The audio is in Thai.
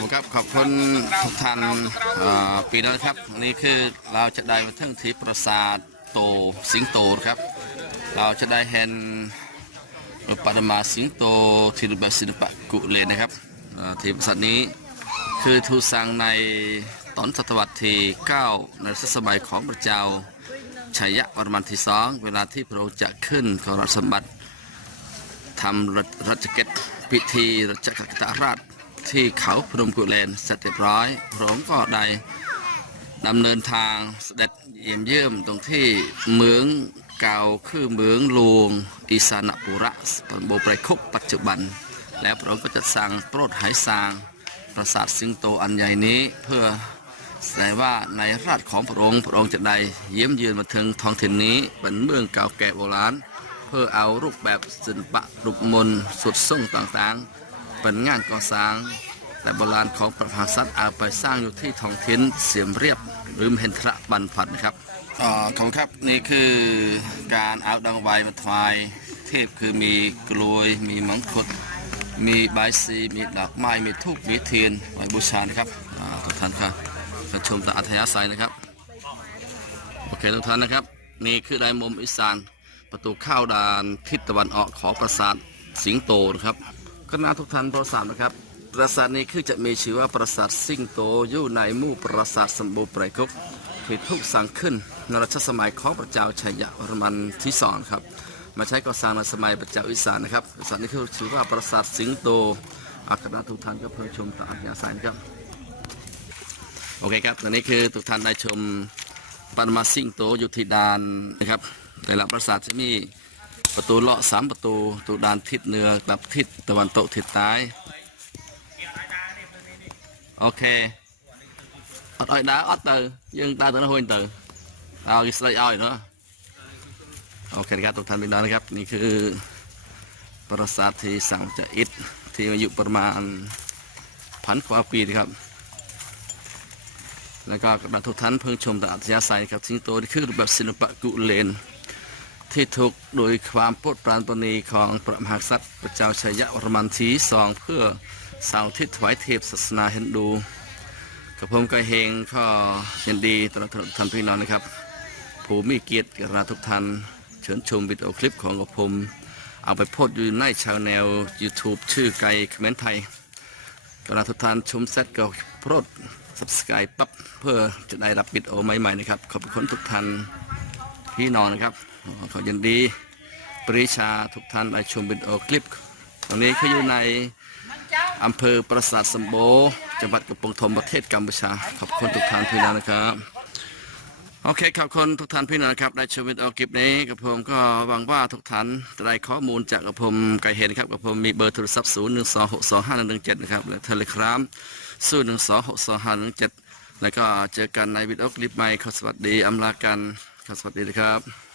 บคุณครับขอบคุณทุกท่านปีนั้นครับนี่คือเราจะได้มาถึงที่ปราสาทโตสิงโตครับ เราจะได้เห็นปรมาสิงโตที่รูปแบบศิลปะกุเลนนะครับเอ่อที่ปราสาทนี้คือทูกสร้างในต้นศตวรรษที่ 9 ในรัชสมัยของพระเจ้าชัยยวรมันที่สองเวลาที่พระองค์จะขึ้นขอราชสมบัติทำรัชกิจพิธีรัชกาตราช ที่เขาพนมกุเลนเสร็จเรียบร้อยพระองค์ก็ได้ดำเนินทางเสด็จเยี่ยมเยี่ยมตรงที่เมืองเก่าคือเมืองหลวงอิสานปุระตำบไพรคุกปัจจุบัน แล้วพระองค์ก็จะสั่งโปรดให้สร้างปราสาทสิงโตอันใหญ่นี้เพื่อแสดงว่าในราชของพระองค์พระองค์จะได้เยี่ยมเยือนมาถึงท้องถิ่นนี้เป็นเมืองเก่าแก่โบราณ เพื่อเอารูปแบบศิลปะรูปมนต์สุดส่งต่างๆ เป็นงานก่อสร้าง แต่โบราณของประภาสัตเอาไปสร้างอยู่ที่ท้องถิ่นเสียมเรียบหรือมเห็นทระบันพัดนะครับออขอบครับนี่คือการเอาดังไวมาถวายเทพคือมีกลวยมีมังคุดมีใบสีมีดอกไม้มีทูบมีเทียนไว้บูชานะครับทุกท่านครับก็ชมตาอัธยาศัยนะครับโอเคทุกท่านนะครับนี่คือได้มุมอีสาน ประตูเข้าด่านทิศตะวันออกของปราสาทสิงโตนะครับ ก็นาทุกท่านปราสาทนะครับ ปราสาทนี้คือจะมีชื่อว่าปราสาทสิงโตอยู่ในหมู่ปราสาทสมบูรณ์ไพรคุกที่ถูกสร้างขึ้นในรัชสมัยของพระเจ้าชัยยวรมันที่สองครับ มาใช้ก่อสร้างในสมัยพระเจ้าอิสานนะครับปราสาทนี้คือชื่อว่าปราสาทสิงโตอาคณะทุกท่านก็เพื่อชมตามอัธยาศัยนะครับโอเคครับตอนนี้คือทุกท่านได้ชมปรมาสิงโตอยู่ที่ดานนะครับแต่ละปราสาทจะมี ประตูเลาะสามประตูประตูด่านทิศเหนือกับทิศตะวันตกทิศใต้โอเคอดอ้อยดาวอดเตอยังตาตัวนั้นหุ่นเตอเอาอิสราเอลเนาะโอเคครับทุกท่านเป็นดานนะครับนี่คือปราสาทที่สั่งจากอิฐที่อายุประมาณพันกว่าปีนะครับ แล้วก็กระดาษทุกท่านเพิ่งชมแต่อัธยาศัยครับสิงโตนี่คือรูปแบบศิลปะกุเลน ที่ถูกโดยความโปรดปรานปรานีของพระมหากษัตริย์พระเจ้าชัยยวรมันทีสองเพื่อสาวทิศถวายเทพศาสนาฮินดูกับผมก็เฮงก็ยินดีตลอดทุกท่านพี่น้องนะครับ ผู้มีเกียรติกระดาทุกท่านเชิญชมวิดีโอคลิปของกับผม เอาไปโพสต์อยู่ในชาวแนว YouTube ชื่อไก่คอมเมนต์ไทยกระทุกท่านชมเสร็จก็โปรด subscribe ปั๊บเพื่อจะได้รับวิดีโอใหม่ๆนะครับ ขอบคุณทุกท่านพี่น้องนะครับ ขอยินดีปริชาทุกท่านได้ชมวิดีโอคลิป ตรงนี้คืออยู่ในอำเภอปราสาทสมโบจังหวัดกระปงธมประเทศกัมพูชา ขอบคุณทุกท่านพี่น้องนะครับโอเคขอบคุณทุกท่านพี่น้องครับได้ชมวิดีโอคลิปนี้กับผมก็หวังว่าทุกท่านจะได้ข้อมูลจากกับผมไก่เห็นครับกับผมมีเบอร์โทรศัพท์0 1 2 6 2 5 1 1 7นะครับและเทเลกราม0 1 2 6 2 5 1 7 แล้วก็เจอกันในวิดีโอคลิปใหม่ขอสวัสดีอำลากันขอสวัสดีนะครับ